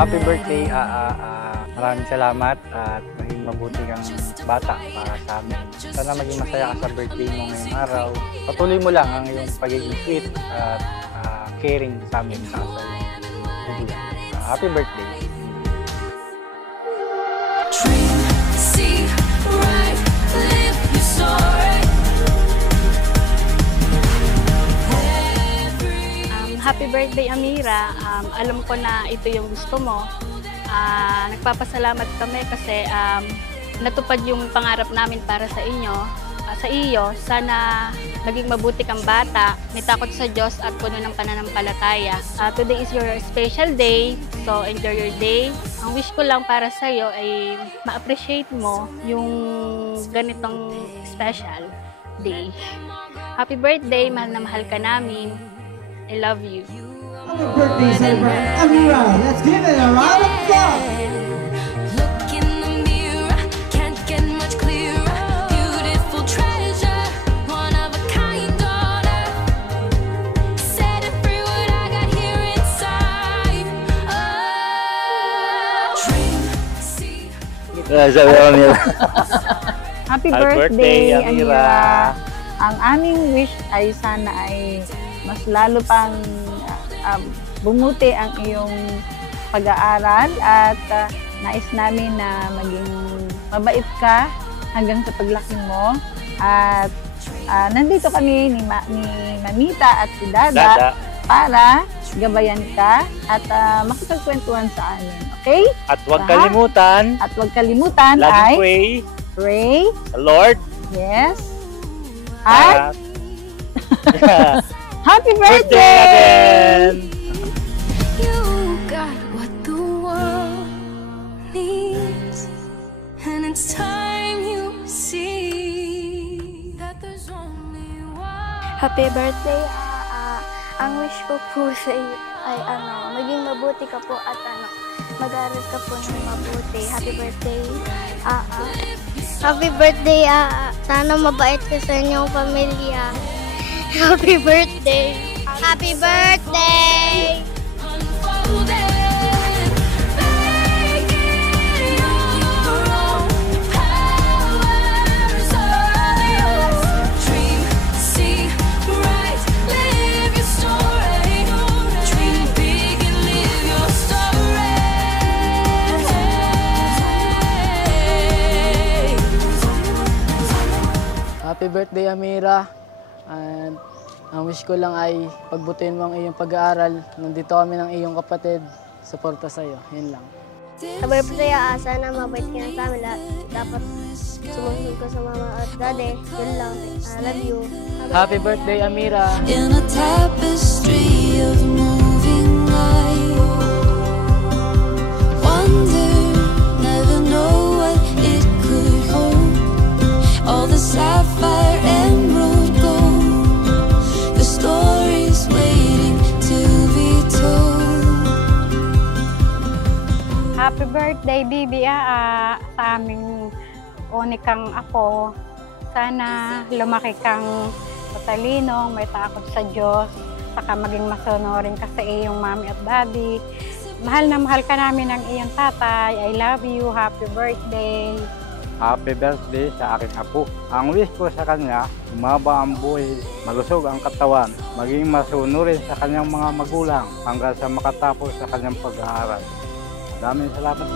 Happy birthday, maraming salamat at maging mabuti kang bata para sa amin. Sana maging masaya ka sa birthday mo ngayong araw. Patuloy mo lang ang iyong pagiging sweet at caring sa amin sa happy birthday. Happy birthday, Amira. Alam ko na ito yung gusto mo. Nagpapasalamat kami kasi natupad yung pangarap namin para sa inyo. Sa iyo, sana maging mabuti kang bata, may takot sa Diyos at puno ng pananampalataya. Today is your special day, so enjoy your day. Ang wish ko lang para sa iyo ay ma-appreciate mo yung ganitong special day. Happy birthday, mahal na mahal ka namin. I love you. Happy birthday, celebrant Amira. Let's give it a round of applause. Look in the mirror, can't get much clearer. Beautiful treasure, one of a kind daughter. Set it free what I got here inside. Oh, dream, see. Happy birthday, Amira. Ang aming wish ay sana ay mas lalo pang bumuti ang iyong pag-aaral at nais namin na maging mabait ka hanggang sa paglaki mo. At nandito kami ni Mamita at si Dada para gabayan ka at makipagkwentuhan sa amin. Okay? At huwag kalimutan. At huwag kalimutan ay pray. Lord. Yes. At happy birthday again! You got what the world needs, and it's time you see that there's only one. Happy birthday. Ang wish ko po sa iyo ay maging mabuti ka po at mag-aral ka po ng mabuti. Happy birthday. Happy birthday. Sana mabait ka sa inyong pamilya. Happy birthday! Happy birthday! Happy birthday, Amira. And ang wish ko lang ay pagbutihin mo ang iyong pag-aaral. Nandito kami ng iyong kapatid. Suporta sa'yo. Yun lang. Happy birthday, sana mabait ka na sa amin. Dapat sumunod ko sa mama at daddy. Yun lang. I love you. Happy birthday, Amira. In a tapestry of moving light. Wonder, never know what it could hold. All the sapphire emerald gold. The story's waiting to be told. Happy birthday, Bibi sa aming unikang apo. Sana lumaki kang matalinong, may takot sa Diyos, saka maging masunurin ka sa iyong mami at daddy. Mahal na mahal ka namin ng iyong tatay. I love you. Happy birthday. Happy birthday sa aking apo. Ang wish ko sa kanya, umaba ang buhay, malusog ang katawan, maging masunurin sa kanyang mga magulang hanggang sa makatapos sa kanyang pag-aaral. Maraming salamat.